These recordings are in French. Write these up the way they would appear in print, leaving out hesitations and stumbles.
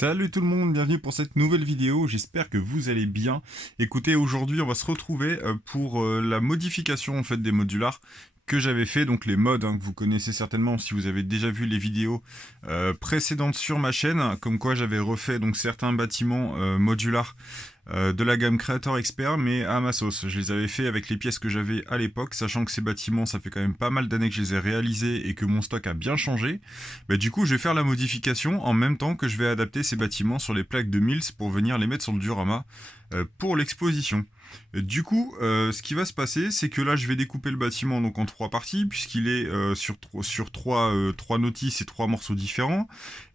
Salut tout le monde, bienvenue pour cette nouvelle vidéo, j'espère que vous allez bien. Écoutez, aujourd'hui on va se retrouver pour la modification en fait des modulars que j'avais fait, donc les mods que vous connaissez certainement si vous avez déjà vu les vidéos précédentes sur ma chaîne, comme quoi j'avais refait donc certains bâtiments modulars de la gamme Creator Expert, mais à ma sauce. Je les avais fait avec les pièces que j'avais à l'époque, sachant que ces bâtiments, ça fait quand même pas mal d'années que je les ai réalisés et que mon stock a bien changé. Bah, du coup, je vais faire la modification en même temps que je vais adapter ces bâtiments sur les plaques de Mills pour venir les mettre sur le diorama pour l'exposition. Du coup, ce qui va se passer, c'est que là, je vais découper le bâtiment donc en trois parties, puisqu'il est sur trois notices et trois morceaux différents.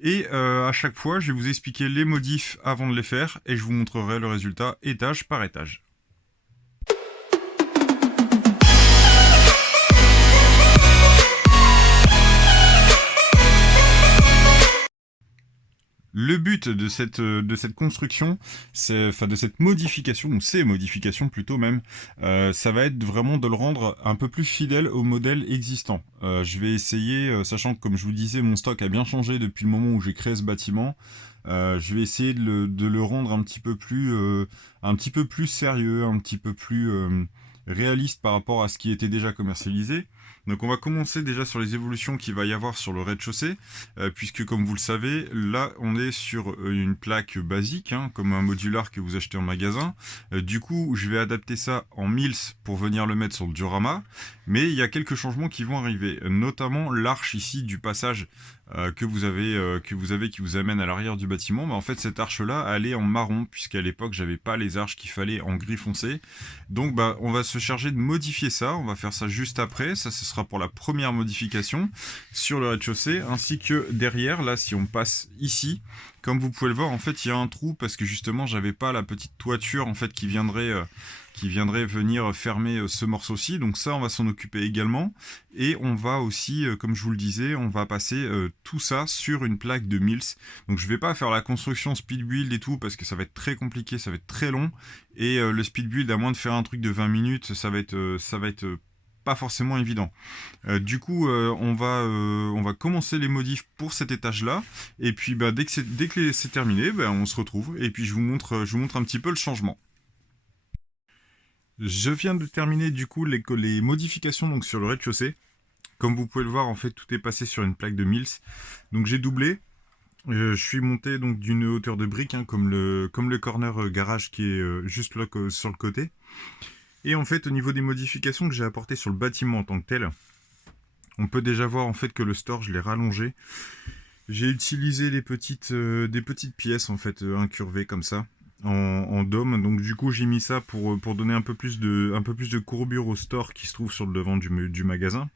Et à chaque fois, je vais vous expliquer les modifs avant de les faire, et je vous montrerai le résultat étage par étage. Le but de cette construction, de cette modification, ou ces modifications plutôt même, ça va être vraiment de le rendre un peu plus fidèle au modèle existant. Je vais essayer, sachant que comme je vous disais, mon stock a bien changé depuis le moment où j'ai créé ce bâtiment, je vais essayer de le rendre un petit peu plus sérieux, un petit peu plus réaliste par rapport à ce qui était déjà commercialisé. Donc on va commencer déjà sur les évolutions qu'il va y avoir sur le rez-de-chaussée, puisque comme vous le savez, là on est sur une plaque basique, comme un modular que vous achetez en magasin. Du coup, je vais adapter ça en Mills pour venir le mettre sur le diorama, mais il y a quelques changements qui vont arriver, notamment l'arche ici du passage que vous avez, qui vous amène à l'arrière du bâtiment. Mais en fait, cette arche-là, elle est en marron, puisqu'à l'époque, j'avais pas les arches qu'il fallait en gris foncé. Donc, on va se charger de modifier ça. On va faire ça juste après. Ça, ce sera pour la première modification sur le rez-de-chaussée, ainsi que derrière. Là, si on passe ici, comme vous pouvez le voir, en fait, il y a un trou parce que justement, j'avais pas la petite toiture en fait qui viendrait venir fermer ce morceau-ci. Donc ça, on va s'en occuper également. Et on va aussi, comme je vous le disais, on va passer tout ça sur une plaque de Mills. Donc je vais pas faire la construction speed build et tout parce que ça va être très compliqué, ça va être très long. Et le speed build, à moins de faire un truc de 20 minutes, ça va être pas forcément évident. Du coup, on va commencer les modifs pour cet étage-là. Et puis dès que c'est terminé, on se retrouve. Et puis je vous montre un petit peu le changement. Je viens de terminer du coup les modifications donc sur le rez-de-chaussée. Comme vous pouvez le voir, en fait, tout est passé sur une plaque de Mills. Donc j'ai doublé. Je suis monté donc d'une hauteur de brique, comme le corner garage qui est juste là sur le côté. Et en fait, au niveau des modifications que j'ai apportées sur le bâtiment en tant que tel, on peut déjà voir en fait que le store, je l'ai rallongé. J'ai utilisé des petites pièces en fait incurvées comme ça. En dôme, donc du coup j'ai mis ça pour donner un peu plus de courbure au store qui se trouve sur le devant du magasin.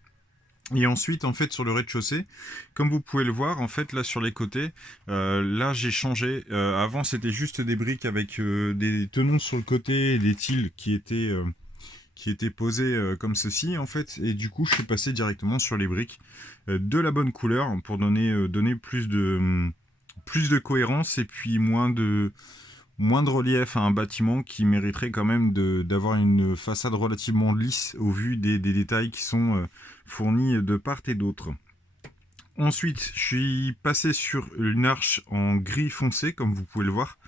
Et ensuite, en fait, sur le rez-de-chaussée, comme vous pouvez le voir, en fait, là, sur les côtés, là, j'ai changé. Avant, c'était juste des briques avec des tenons sur le côté et des tiles qui étaient posés comme ceci, en fait. Et du coup, je suis passé directement sur les briques de la bonne couleur pour donner plus de cohérence et puis moins de relief à un bâtiment qui mériterait quand même d'avoir une façade relativement lisse au vu des détails qui sont fournis de part et d'autre. Ensuite, je suis passé sur une arche en gris foncé, comme vous pouvez le voir.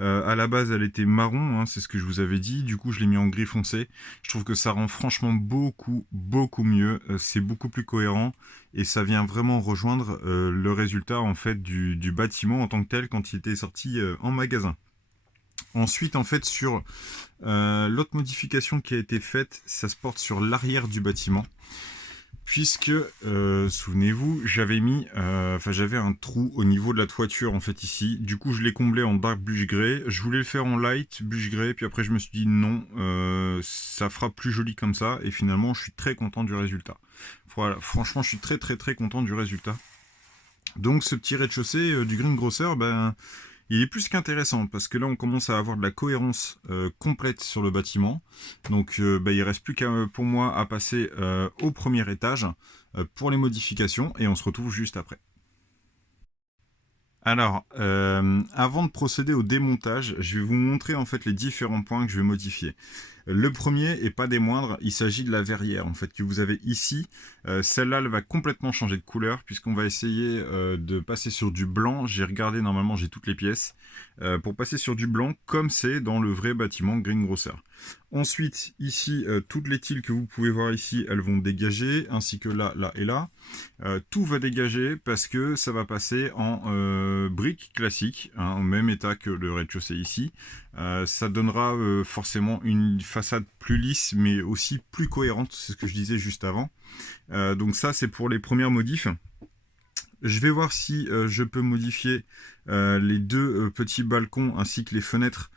À la base, elle était marron, c'est ce que je vous avais dit. Du coup, je l'ai mis en gris foncé. Je trouve que ça rend franchement beaucoup mieux. C'est beaucoup plus cohérent et ça vient vraiment rejoindre le résultat en fait du bâtiment en tant que tel quand il était sorti en magasin. Ensuite, en fait, sur l'autre modification qui a été faite, ça se porte sur l'arrière du bâtiment. Puisque, souvenez-vous, j'avais un trou au niveau de la toiture, en fait, ici. Du coup, je l'ai comblé en dark blush grey. Je voulais le faire en light blush grey, puis après, je me suis dit non, ça fera plus joli comme ça. Et finalement, je suis très content du résultat. Voilà, franchement, je suis très content du résultat. Donc, ce petit rez-de-chaussée du green grocer, il est plus qu'intéressant parce que là on commence à avoir de la cohérence complète sur le bâtiment. Donc il reste plus qu'à pour moi à passer au premier étage pour les modifications et on se retrouve juste après. Alors, avant de procéder au démontage, je vais vous montrer en fait les différents points que je vais modifier. Le premier, et pas des moindres, il s'agit de la verrière en fait que vous avez ici. Celle-là, elle va complètement changer de couleur puisqu'on va essayer de passer sur du blanc. J'ai regardé, normalement j'ai toutes les pièces pour passer sur du blanc comme c'est dans le vrai bâtiment Greengrocer. Ensuite, ici, toutes les tiles que vous pouvez voir ici, elles vont dégager, ainsi que là, là et là. Tout va dégager parce que ça va passer en briques classiques, hein, au même état que le rez-de-chaussée ici. Ça donnera forcément une façade plus lisse, mais aussi plus cohérente, c'est ce que je disais juste avant. Donc ça, c'est pour les premières modifs. Je vais voir si je peux modifier les deux petits balcons ainsi que les fenêtres.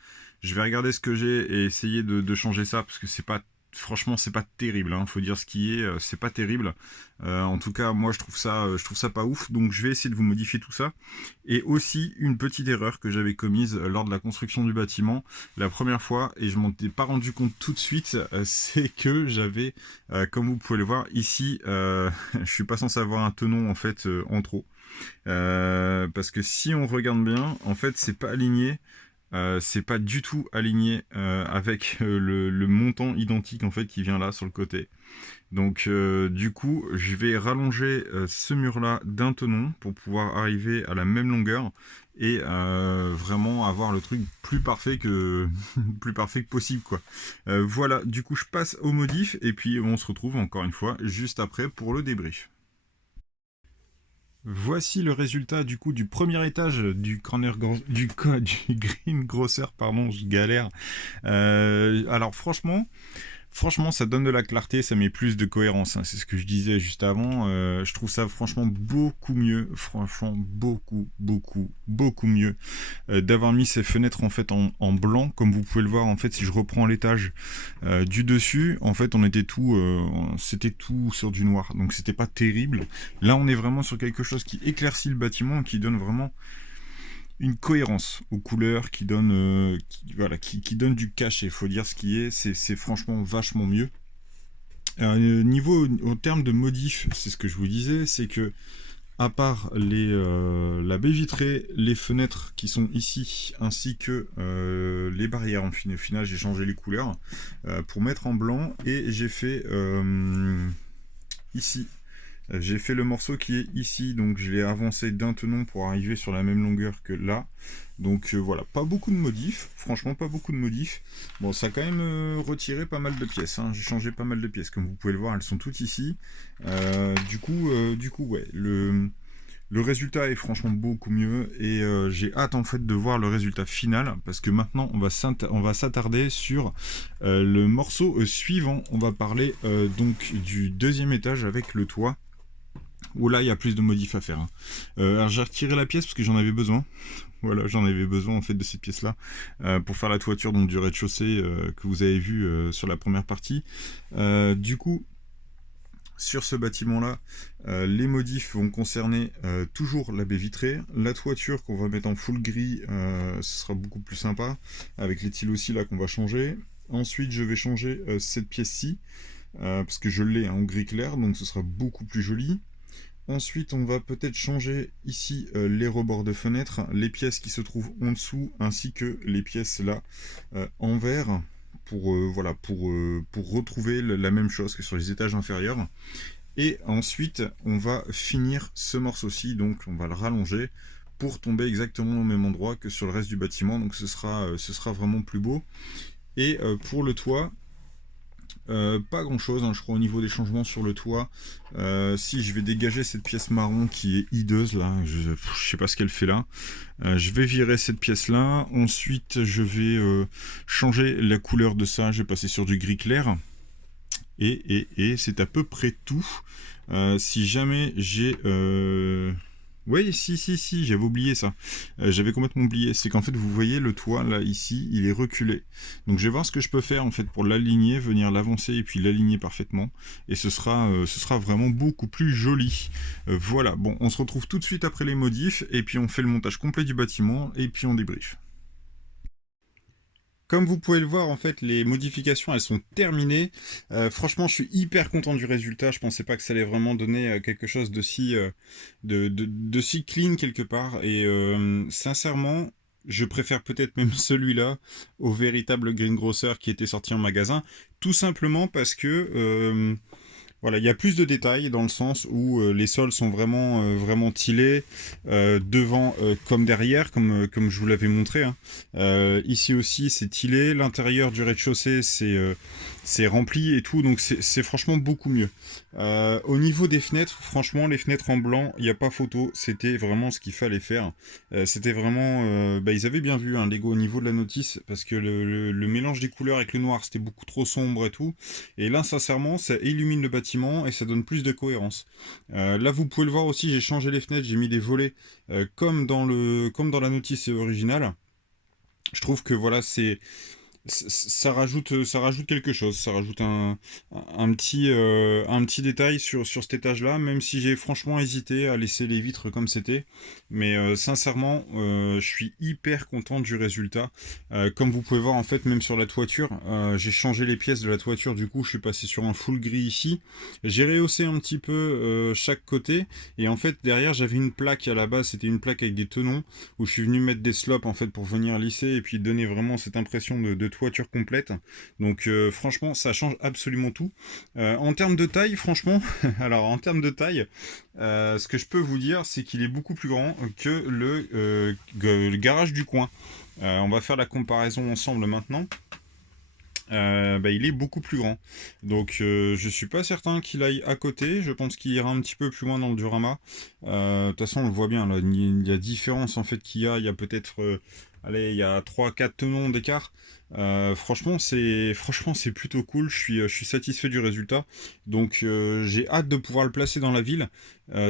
Je vais regarder ce que j'ai et essayer de changer ça parce que c'est pas, franchement, c'est pas terrible. Hein, faut dire ce qui est, c'est pas terrible. En tout cas, moi, je trouve ça pas ouf. Donc, je vais essayer de vous modifier tout ça. Et aussi une petite erreur que j'avais commise lors de la construction du bâtiment la première fois et je m'en étais pas rendu compte tout de suite. C'est que j'avais, comme vous pouvez le voir ici, je suis pas censé avoir un tenon en fait en trop. Parce que si on regarde bien, en fait, c'est pas aligné. C'est pas du tout aligné avec le montant identique en fait qui vient là sur le côté. Donc du coup, je vais rallonger ce mur-là d'un tenon pour pouvoir arriver à la même longueur et vraiment avoir le truc plus parfait que plus parfait que possible quoi. Voilà, du coup je passe au modif et puis on se retrouve encore une fois juste après pour le débrief. Voici le résultat du coup du premier étage du du Greengrocer, pardon, je galère. Alors franchement, ça donne de la clarté, ça met plus de cohérence. Hein, c'est ce que je disais juste avant. Je trouve ça franchement beaucoup mieux, franchement beaucoup mieux d'avoir mis ces fenêtres en fait en blanc, comme vous pouvez le voir. En fait, si je reprends l'étage du dessus, en fait, c'était tout sur du noir, donc c'était pas terrible. Là, on est vraiment sur quelque chose qui éclaircit le bâtiment, qui donne vraiment une cohérence aux couleurs qui donne, qui donne du cachet. Il faut dire ce qui est, c'est franchement vachement mieux. Au terme de modif, c'est ce que je vous disais, c'est que à part la baie vitrée, les fenêtres qui sont ici, ainsi que les barrières, au final j'ai changé les couleurs pour mettre en blanc et j'ai fait ici. J'ai fait le morceau qui est ici, donc je l'ai avancé d'un tenon pour arriver sur la même longueur que là. Donc voilà, pas beaucoup de modifs, franchement pas beaucoup de modifs. Bon, ça a quand même retiré pas mal de pièces, hein. J'ai changé pas mal de pièces, comme vous pouvez le voir, elles sont toutes ici. Du coup, ouais, le résultat est franchement beaucoup mieux et j'ai hâte en fait de voir le résultat final parce que maintenant on va s'attarder sur le morceau suivant. On va parler donc du deuxième étage avec le toit. Où là il y a plus de modifs à faire. Hein. Alors j'ai retiré la pièce parce que j'en avais besoin. Voilà, j'en avais besoin en fait de cette pièce là pour faire la toiture donc du rez-de-chaussée que vous avez vu sur la première partie. Du coup, sur ce bâtiment là, les modifs vont concerner toujours la baie vitrée, la toiture qu'on va mettre en full gris, ce sera beaucoup plus sympa avec les tiles aussi là qu'on va changer. Ensuite je vais changer cette pièce-ci parce que je l'ai en gris clair donc ce sera beaucoup plus joli. Ensuite, on va peut-être changer ici les rebords de fenêtres, les pièces qui se trouvent en dessous, ainsi que les pièces là en vert, voilà, pour retrouver la même chose que sur les étages inférieurs. Et ensuite, on va finir ce morceau-ci, donc on va le rallonger pour tomber exactement au même endroit que sur le reste du bâtiment, donc ce sera vraiment plus beau. Et pour le toit, pas grand chose, hein, je crois au niveau des changements sur le toit. Si je vais dégager cette pièce marron qui est hideuse là, je sais pas ce qu'elle fait là. Je vais virer cette pièce là. Ensuite je vais changer la couleur de ça. Je vais passer sur du gris clair. Et c'est à peu près tout. Si jamais j'ai oui, si, j'avais oublié ça. J'avais complètement oublié. C'est qu'en fait, vous voyez, le toit, là, ici, il est reculé. Donc, je vais voir ce que je peux faire, en fait, pour l'aligner, venir l'avancer et puis l'aligner parfaitement. Et ce sera vraiment beaucoup plus joli. Voilà. Bon, on se retrouve tout de suite après les modifs. Et puis, on fait le montage complet du bâtiment. Et puis, on débriefe. Comme vous pouvez le voir, en fait, les modifications, elles sont terminées. Franchement, je suis hyper content du résultat. Je pensais pas que ça allait vraiment donner quelque chose de si, de si clean quelque part. Et sincèrement, je préfère peut-être même celui-là au véritable greengrocer qui était sorti en magasin, tout simplement parce que voilà, il y a plus de détails dans le sens où les sols sont vraiment tilés, devant comme derrière, comme je vous l'avais montré, hein. Ici aussi, c'est tilé. L'intérieur du rez-de-chaussée, c'est rempli et tout, donc c'est franchement beaucoup mieux. Au niveau des fenêtres, franchement, les fenêtres en blanc, il n'y a pas photo. C'était vraiment ce qu'il fallait faire. C'était vraiment... ils avaient bien vu, hein, Lego, au niveau de la notice, parce que le mélange des couleurs avec le noir, c'était beaucoup trop sombre et tout. Et là, sincèrement, ça illumine le bâtiment et ça donne plus de cohérence. Là, vous pouvez le voir aussi, j'ai changé les fenêtres, j'ai mis des volets comme dans la notice originale. Je trouve que voilà, ça rajoute quelque chose, ça rajoute un petit détail sur cet étage-là, même si j'ai franchement hésité à laisser les vitres comme c'était. Mais sincèrement, je suis hyper content du résultat. Comme vous pouvez voir, en fait, même sur la toiture, j'ai changé les pièces de la toiture, du coup, je suis passé sur un full gris ici. J'ai rehaussé un petit peu chaque côté, et en fait, derrière, j'avais une plaque à la base, c'était une plaque avec des tenons, où je suis venu mettre des slopes, en fait, pour venir lisser, et puis donner vraiment cette impression de toiture complète. Donc franchement, ça change absolument tout. En termes de taille, franchement, alors en termes de taille, ce que je peux vous dire, c'est qu'il est beaucoup plus grand que le garage du coin. On va faire la comparaison ensemble maintenant. Il est beaucoup plus grand. Donc je suis pas certain qu'il aille à côté. Je pense qu'il ira un petit peu plus loin dans le diorama. De toute façon, on le voit bien là. Il y a différence en fait qu'il y a. Il y a peut-être, allez, il y a 3-4 tenons d'écart. Franchement c'est plutôt cool. Je suis satisfait du résultat. Donc j'ai hâte de pouvoir le placer dans la ville.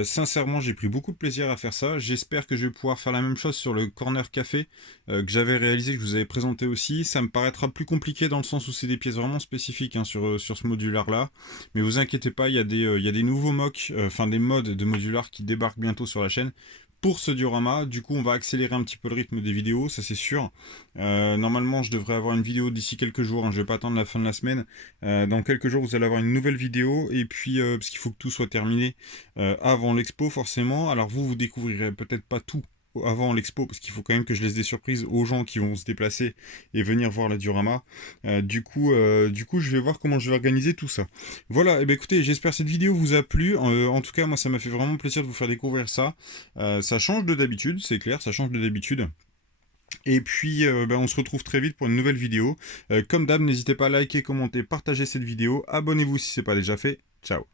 Sincèrement, j'ai pris beaucoup de plaisir à faire ça. J'espère que je vais pouvoir faire la même chose sur le corner café que j'avais réalisé, que je vous avais présenté aussi. Ça me paraîtra plus compliqué dans le sens où c'est des pièces vraiment spécifiques, hein, sur ce modular-là. Mais vous inquiétez pas, il y a des nouveaux mocks, enfin des mods de modular qui débarquent bientôt sur la chaîne pour ce diorama. Du coup, on va accélérer un petit peu le rythme des vidéos, ça c'est sûr. Normalement, je devrais avoir une vidéo d'ici quelques jours, hein, je vais pas attendre la fin de la semaine. Dans quelques jours, vous allez avoir une nouvelle vidéo, et puis, parce qu'il faut que tout soit terminé avant l'expo, forcément. Alors vous découvrirez peut-être pas tout avant l'expo, parce qu'il faut quand même que je laisse des surprises aux gens qui vont se déplacer et venir voir la diorama. Du coup, je vais voir comment je vais organiser tout ça. Voilà, et ben écoutez, j'espère que cette vidéo vous a plu. En tout cas, moi, ça m'a fait vraiment plaisir de vous faire découvrir ça. Ça change de d'habitude, c'est clair, ça change de d'habitude. Et puis, on se retrouve très vite pour une nouvelle vidéo. Comme d'hab, n'hésitez pas à liker, commenter, partager cette vidéo. Abonnez-vous si ce n'est pas déjà fait. Ciao.